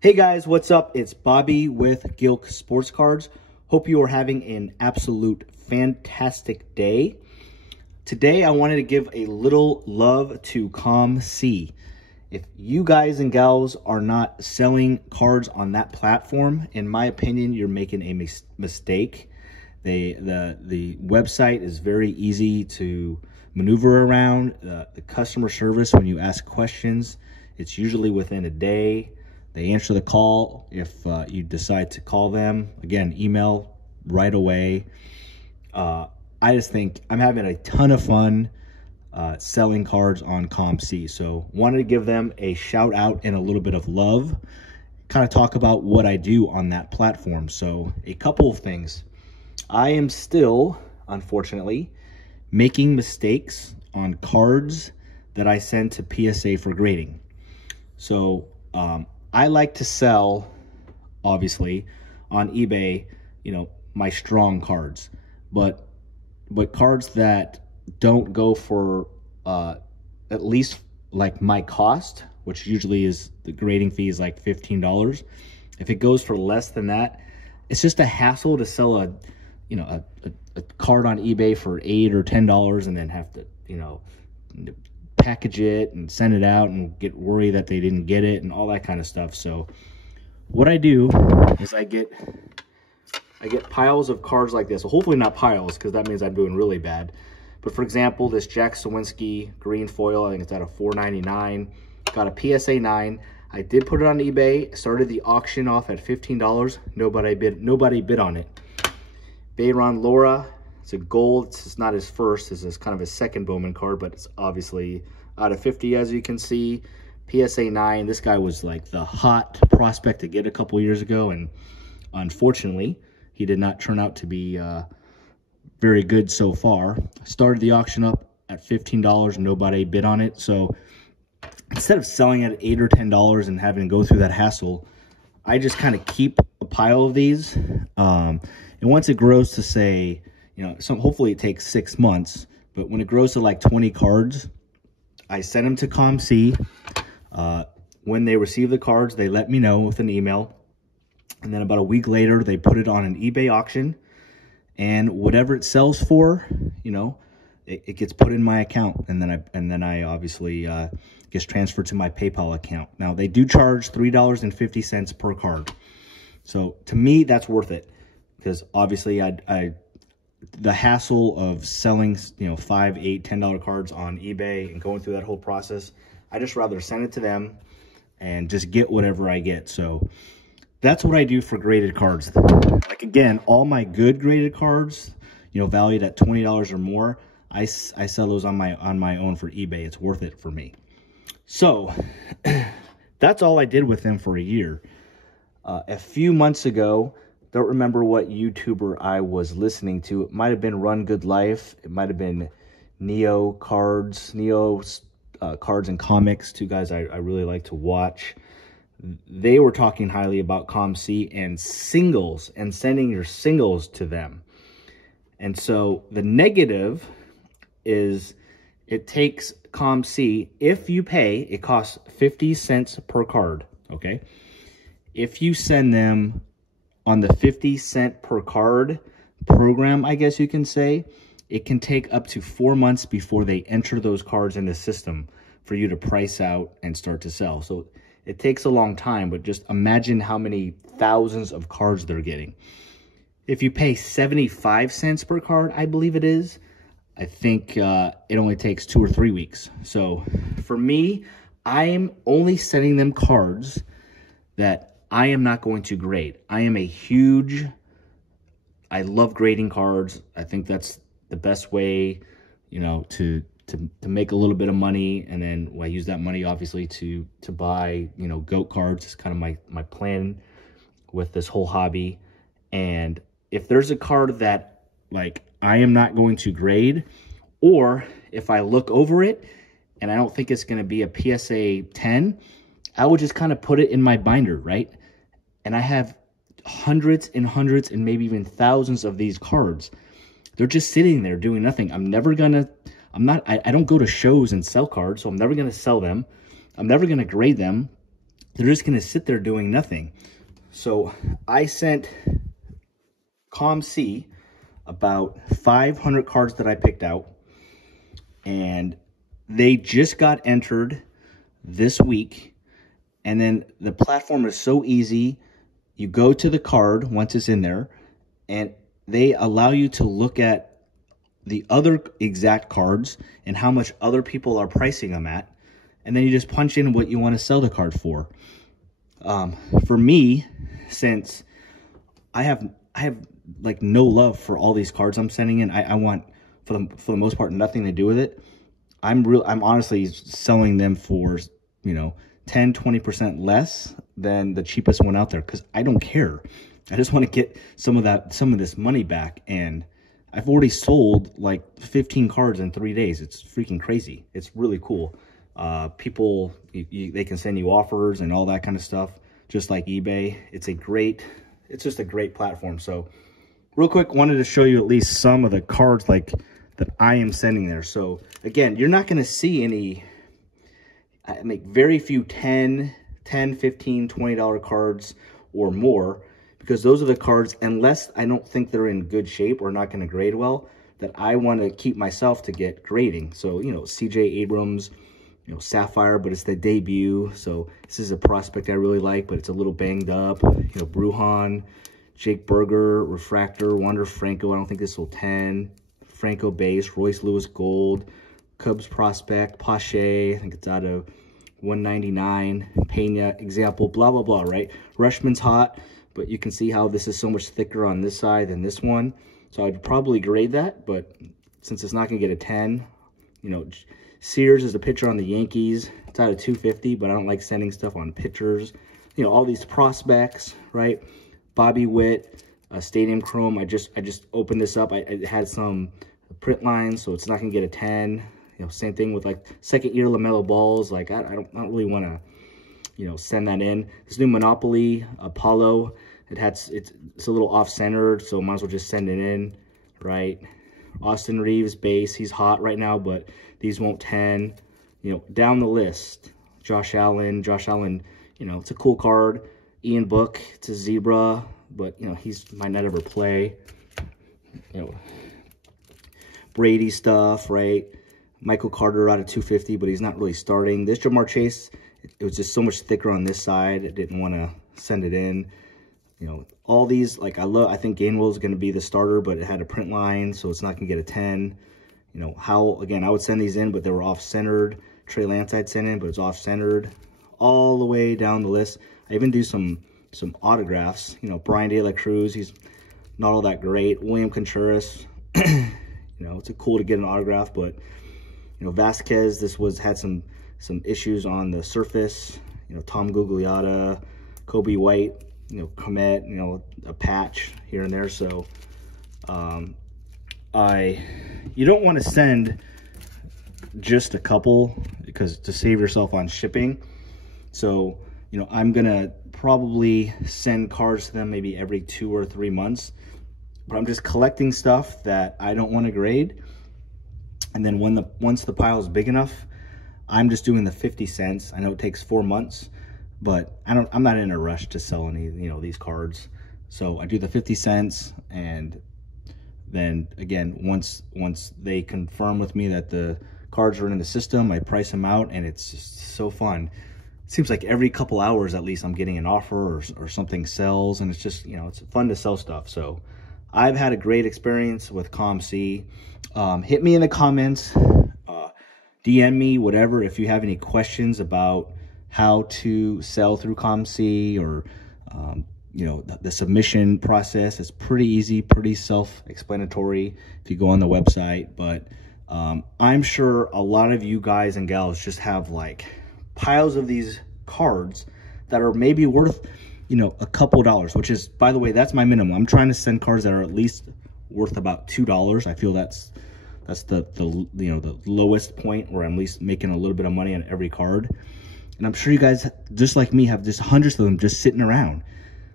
Hey guys, what's up? It's Bobby with Gilk Sports Cards. Hope you are having an absolute fantastic day. Today I wanted to give a little love to COMC. If you guys and gals are not selling cards on that platform, in my opinion, you're making a mistake. The website is very easy to maneuver around. The customer service, when you ask questions, it's usually within a day. They answer the call if you decide to call them. Again, email right away. I just think I'm having a ton of fun selling cards on COMC. So wanted to give them a shout out and a little bit of love. Kind of talk about what I do on that platform. So a couple of things. I am still, unfortunately, making mistakes on cards that I send to PSA for grading. So I like to sell, obviously, on eBay, my strong cards, but cards that don't go for at least like my cost, which usually is the grading fee is like $15. If it goes for less than that, it's just a hassle to sell a card on eBay for $8 or $10 and then have to, package it and send it out and get worried that they didn't get it and all that kind of stuff. So what I do is I get piles of cards like this. Well, hopefully not piles, because that means I'm doing really bad. But for example, this Jack Sawinski green foil, I think it's at a $4.99. Got a PSA 9. I did put it on eBay. Started the auction off at $15. Nobody bid on it. Bayron Laura. It's a gold. It's not his first. This is kind of his second Bowman card, but it's obviously out of 50, as you can see. PSA 9. This guy was like the hot prospect to get a couple years ago, and unfortunately, he did not turn out to be very good so far. Started the auction up at $15. Nobody bid on it. So instead of selling at $8 or $10 and having to go through that hassle, I just kind of keep a pile of these. And once it grows to, say, hopefully it takes 6 months, but when it grows to like 20 cards, I send them to COMC. When they receive the cards, they let me know with an email. And then about a week later, they put it on an eBay auction. And whatever it sells for, it gets put in my account. And then I obviously gets transferred to my PayPal account. Now, they do charge $3.50 per card. So to me, that's worth it. Because obviously, the hassle of selling, $5, $8, $10 cards on eBay and going through that whole process, I just rather send it to them and just get whatever I get. So that's what I do for graded cards. Like, again, all my good graded cards, valued at $20 or more, I sell those on my own for eBay. It's worth it for me. So that's all I did with them for a year. A few months ago, don't remember what YouTuber I was listening to. It might have been Run Good Life. It might have been Neo Cards and Comics, two guys I really like to watch. They were talking highly about COMC and singles and sending your singles to them. And so the negative is it takes COMC, if you pay, it costs 50 cents per card, okay? If you send them on the 50-cent per card program, I guess you can say, it can take up to 4 months before they enter those cards in the system for you to price out and start to sell. So it takes a long time, but just imagine how many thousands of cards they're getting. If you pay 75 cents per card, I believe it is, I think it only takes 2 or 3 weeks. So for me, I am only sending them cards that I am not going to grade. I love grading cards. I think that's the best way, to make a little bit of money. And then I use that money, obviously, to buy, GOAT cards. It's kind of my plan with this whole hobby. And if there's a card that, like, I am not going to grade, or if I look over it and I don't think it's going to be a PSA 10, I would just kind of put it in my binder, right? And I have hundreds and hundreds and maybe even thousands of these cards. They're just sitting there doing nothing. I don't go to shows and sell cards, so I'm never going to sell them. I'm never going to grade them. they're just going to sit there doing nothing. So I sent COMC about 500 cards that I picked out, and they just got entered this week. And then the platform is so easy. You go to the card once it's in there, and they allow you to look at the other exact cards and how much other people are pricing them at. And then you just punch in what you want to sell the card for. For me, since I have like no love for all these cards I'm sending in, I want, for the most part, nothing to do with it. I'm honestly selling them for, you know, 10-20% less than the cheapest one out there, because I don't care. I just want to get some of this money back. And I've already sold like 15 cards in 3 days. It's freaking crazy. It's really cool. People, they can send you offers and all that kind of stuff, just like eBay. It's just a great platform. So real quick, wanted to show you at least some of the cards like that I am sending there. So again, you're not going to see any, I make very few $10, $15, $20 cards or more, because those are the cards, unless I don't think they're in good shape or not going to grade well, that I want to keep myself to get grading. So, you know, CJ Abrams, you know, Sapphire, but it's the debut. So this is a prospect I really like, but it's a little banged up. You know, Bruhan, Jake Berger, Refractor, Wander Franco. I don't think this will 10. Franco base, Royce Lewis gold, Cubs prospect, Pache. I think it's out of 199. Pena example, blah blah blah. Right? Rushman's hot, but you can see how this is so much thicker on this side than this one. So I'd probably grade that, but since it's not gonna get a 10, you know. Sears is a pitcher on the Yankees. It's out of 250, but I don't like sending stuff on pitchers. You know, all these prospects, right? Bobby Witt, Stadium Chrome. I just opened this up. I had some print lines, so it's not gonna get a 10. You know, same thing with like second year LaMelo Balls. Like I don't really want to, you know, send that in. This new Monopoly Apollo. It's a little off-centered, so might as well just send it in, right? Austin Reeves base. He's hot right now, but these won't 10. You know, down the list. Josh Allen, you know, it's a cool card. Ian Book, it's a zebra, but, you know, might not ever play. You know, Brady stuff, right? Michael Carter out of 250, but he's not really starting. This Jamar Chase, it was just so much thicker on this side. I didn't want to send it in. You know, all these, like, I think Gainwell is going to be the starter, but it had a print line, so it's not going to get a 10. You know, Howell, again, I would send these in, but they were off-centered. Trey Lance I'd send in, but it's off-centered. All the way down the list. I even do some autographs. You know, Brian De La Cruz, he's not all that great. William Contreras, you know, it's cool to get an autograph, but, you know, Vasquez, had some issues on the surface. You know, Tom Gugliotta, Kobe White, you know, Komet, you know, a patch here and there. So, you don't want to send just a couple, because to save yourself on shipping. So, you know, I'm gonna probably send cards to them maybe every 2 or 3 months, but I'm just collecting stuff that I don't want to grade. And then once the pile is big enough, I'm just doing the 50 cents. I know it takes 4 months, but I'm not in a rush to sell any, you know, these cards. So I do the 50 cents, and then again, once they confirm with me that the cards are in the system, I price them out, and it's just so fun. It seems like every couple hours at least I'm getting an offer or something sells, and it's just, you know, it's fun to sell stuff. So I've had a great experience with COMC. Hit me in the comments, DM me, whatever, if you have any questions about how to sell through COMC, or you know, the submission process is pretty easy, pretty self-explanatory if you go on the website. But I'm sure a lot of you guys and gals just have like piles of these cards that are maybe worth, you know, a couple dollars, which is, by the way, that's my minimum. I'm trying to send cards that are at least worth about $2. I feel that's the you know, the lowest point where I'm at least making a little bit of money on every card. And I'm sure you guys, just like me, have just hundreds of them just sitting around.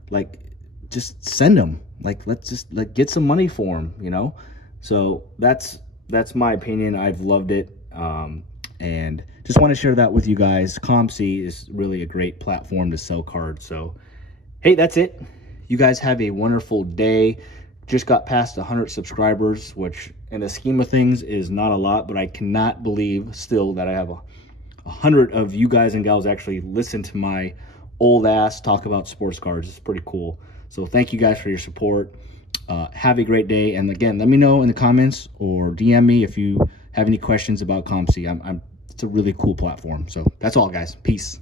Like, just send them. Like, let's just get some money for them, you know? So that's my opinion. I've loved it. And And just want to share that with you guys. COMC is really a great platform to sell cards. So, hey, that's it. You guys have a wonderful day. Just got past 100 subscribers, which in the scheme of things is not a lot, but I cannot believe still that I have 100 of you guys and gals actually listen to my old ass talk about sports cards. It's pretty cool. So thank you guys for your support. Have a great day. And again, let me know in the comments or DM me if you have any questions about COMC. It's a really cool platform. So that's all, guys. Peace.